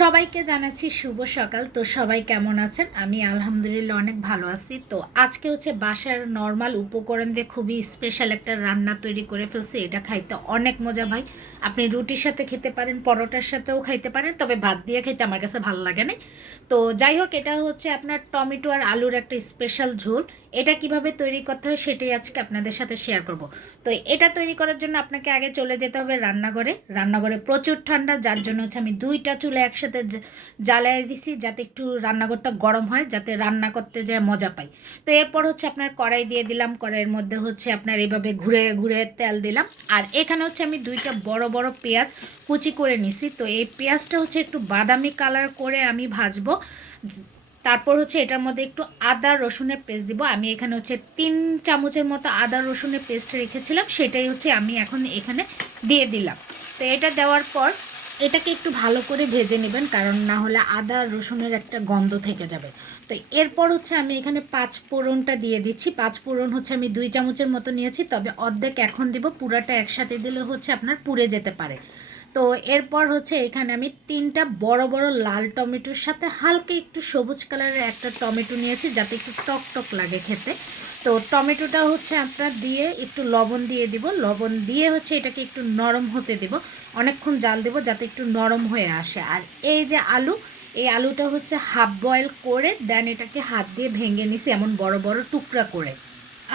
সবাইকে জানাচ্ছি শুভ সকাল। তো সবাই কেমন আছেন? আমি আলহামদুলিল্লাহ অনেক ভালো আছি। তো আজকে হচ্ছে বাসার নর্মাল উপকরণ দিয়ে খুবই স্পেশাল একটা রান্না তৈরি করে ফেলছি। এটা খাইতে অনেক মজা ভাই। আপনি রুটির সাথে খেতে পারেন, পরোটার সাথেও খাইতে পারেন, তবে ভাত দিয়ে খাইতে আমার কাছে ভালো লাগে না। তো যাই হোক, এটা হচ্ছে আপনার টমেটো আর আলুর একটা স্পেশাল ঝোল। এটা কিভাবে তৈরি করতে হয় সেটাই আজকে আপনাদের সাথে শেয়ার করব। তো এটা তৈরি করার জন্য আপনাকে আগে চলে যেতে হবে রান্নাঘরে। রান্নাঘরে প্রচুর ঠান্ডা, যার জন্য হচ্ছে আমি দুইটা চুলা একসাথে জ্বালাই দিছি, যাতে একটু রান্নাঘরটা গরম হয়, যাতে রান্না করতে যায় মজা পাই। তো এরপর হচ্ছে আপনার কড়াই দিয়ে দিলাম। কড়াইয়ের মধ্যে হচ্ছে আপনার এইভাবে ঘুরে ঘুরে তেল দিলাম। আর এখানে হচ্ছে আমি দুইটা বড় বড় পেঁয়াজ কুচি করে নিছি। তো এই পেঁয়াজটা হচ্ছে একটু বাদামি কালার করে আমি ভাজবো। তারপর হচ্ছে এটার মধ্যে একটু আদা রসুনের পেস্ট দিব। আমি এখানে হচ্ছে 3 চামচের মতো আদা রসুনের পেস্ট রেখেছিলাম, সেটাই হচ্ছে আমি এখন এখানে দিয়ে দিলাম। তো এটা দেওয়ার পর এটাকে একটু ভালো করে ভেজে নেবেন, কারণ না হলে আদা রসুনের একটা গন্ধ থেকে যাবে। তো এরপর হচ্ছে আমি এখানে 5 ফোড়নটা দিয়ে দিচ্ছি। 5 ফোড়ন হচ্ছে আমি 2 চামচের মতো নিয়েছি, তবে অর্ধেক এখন দিব, পুরাটা একসাথে দিলে হচ্ছে আপনার পুড়ে যেতে পারে। তো এরপর হচ্ছে এখানে আমি 3টা বড় বড় লাল টমেটোর সাথে হালকা একটু সবুজ কালারের একটা টমেটো নিয়েছি, যাতে একটু টক টক লাগে খেতে। তো টমেটোটা হচ্ছে আপনার দিয়ে একটু লবণ দিয়ে দিব। লবণ দিয়ে হচ্ছে এটাকে একটু নরম হতে দেব, অনেকক্ষণ জাল দেব যাতে একটু নরম হয়ে আসে। আর এই যে আলু, এই আলুটা হচ্ছে হাফ বয়েল করে দেন এটাকে হাত দিয়ে ভেঙে নিছি এমন বড় বড় টুকরা করে।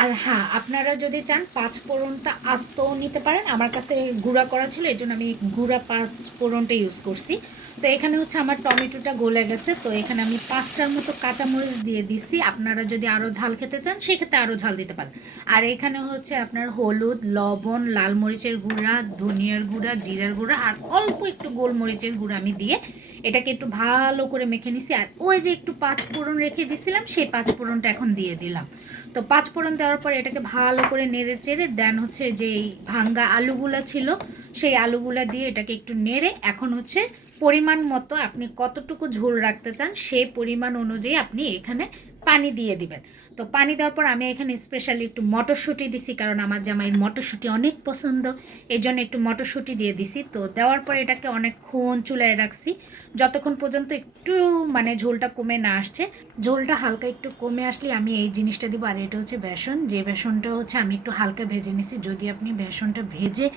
আর হ্যাঁ, আপনারা যদি চান 5 ফোড়নটা আস্তও নিতে পারেন। আমার কাছে গুঁড়া করা ছিল, এই জন্য আমি গুঁড়া 5 ফোড়নটা ইউজ করছি। তো এখানে হচ্ছে আমার টমেটোটা গলে গেছে। তো এখানে আমি 5টার মতো কাঁচামরিচ দিয়ে দিছি। আপনারা যদি আরও ঝাল খেতে চান সেক্ষেত্রে আরও ঝাল দিতে পারেন। আর এখানে হচ্ছে আপনার হলুদ, লবণ, লাল মরিচের গুঁড়া, ধনিয়ার গুঁড়া, জিরার গুঁড়া আর অল্প একটু গোলমরিচের গুঁড়া আমি দিয়ে এটাকে একটু ভালো করে মেখে নিছি। আর ওই যে একটু 5 ফোড়ন রেখে দিছিলাম, সেই 5 ফোড়নটা এখন দিয়ে দিলাম। তো 5 ফোড়ন দেওয়ার পর এটাকে ভালো করে নেড়ে চেড়ে দেন হচ্ছে যে ভাঙ্গা আলুগুলা ছিল সেই আলুগুলা দিয়ে এটাকে একটু নেড়ে এখন হচ্ছে পরিমাণ মতো আপনি কতটুকু ঝোল রাখতে চান সেই পরিমাণ অনুযায়ী আপনি এখানে পানি দিয়ে দিবেন। তো পানি দেওয়ার পর আমি এখানে স্পেশালি একটু মটরশুঁটি দিছি, কারণ আমার জামাইয়ের মটরশুঁটি অনেক পছন্দ, এই জন্য একটু মটরশুঁটি দিয়ে দিছি। তো দেওয়ার পর এটাকে অনেকক্ষণ চুলায় রাখছি, যতক্ষণ পর্যন্ত একটু মানে ঝোলটা কমে না আসছে। ঝোলটা হালকা একটু কমে আসলে আমি এই জিনিসটা দিব। আর এটা হচ্ছে বেসন, যে বেসনটা হচ্ছে আমি একটু হালকা ভেজে নিছি। যদি আপনি বেসনটা ভেজে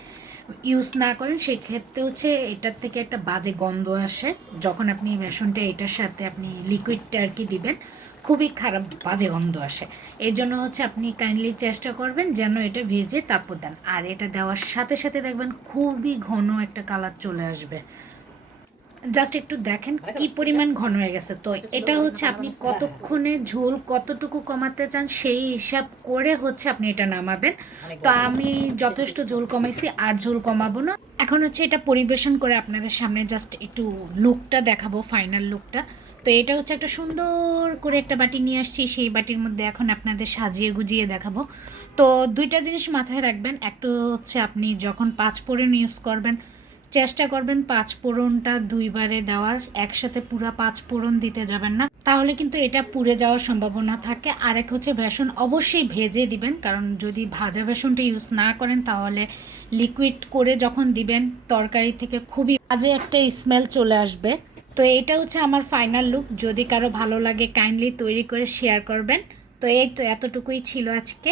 ইউজ না করেন সেই ক্ষেত্রে হচ্ছে এটার থেকে একটা বাজে গন্ধ আসে। যখন আপনি বেসনটা এটার সাথে আপনি লিকুইডটা আর কি দিবেন, খুবই খারাপ বাজে গন্ধ আসে। এই জন্য হচ্ছে আপনি কাইন্ডলি চেষ্টা করবেন যেন এটা ভেজে তারপর দেন। আর এটা দেওয়ার সাথে সাথে দেখবেন খুবই ঘন একটা কালার চলে আসবে। জাস্ট একটু দেখেন কি পরিমাণ ঘন হয়ে গেছে। তো এটা হচ্ছে আপনি কতক্ষণে ঝোল কতটুকু কমাতে চান সেই হিসাব করে হচ্ছে আপনি এটা নামাবেন। তো আমি যথেষ্ট ঝোল কমাইছি, আর ঝোল কমাবো না। এখন হচ্ছে এটা পরিবেশন করে আপনাদের সামনে জাস্ট একটু লুকটা দেখাবো, ফাইনাল লুকটা। তো এটা হচ্ছে একটা সুন্দর করে একটা বাটি নিয়ে আসছি, সেই বাটির মধ্যে এখন আপনাদের সাজিয়ে গুজিয়ে দেখাবো। তো দুইটা জিনিস মাথায় রাখবেন। একটা হচ্ছে আপনি যখন 5 ফোড়ন ইউজ করবেন চেষ্টা করবেন 5 ফোড়নটা 2 বারে দেওয়ার, একসাথে পুরো 5 ফোড়ন দিতে যাবেন না, তাহলে কিন্তু এটা পুড়ে যাওয়ার সম্ভাবনা থাকে। আর এক হচ্ছে বেসন অবশ্যই ভেজে দিবেন, কারণ যদি ভাজা বেসনটা ইউজ না করেন তাহলে লিকুইড করে যখন দিবেন তরকারি থেকে খুবই বাজে একটা স্মেল চলে আসবে। তো এটা হচ্ছে আমার ফাইনাল লুক। যদি কারো ভালো লাগে কাইন্ডলি তৈরি করে শেয়ার করবেন। তো এই তো এতটুকুই ছিল আজকে।